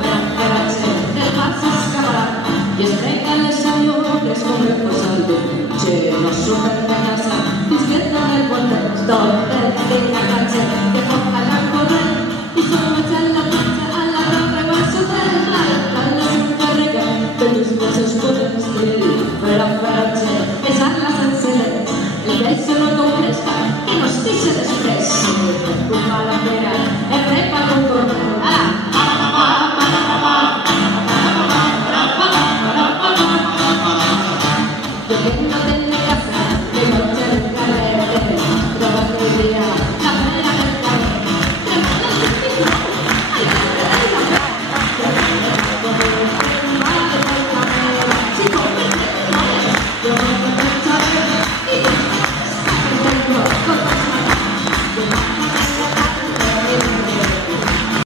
del pazzo escapará y estrella al señor es como reposando c'è una super casa discreta nel contesto per la caccia che porta la corrente y solo c'è la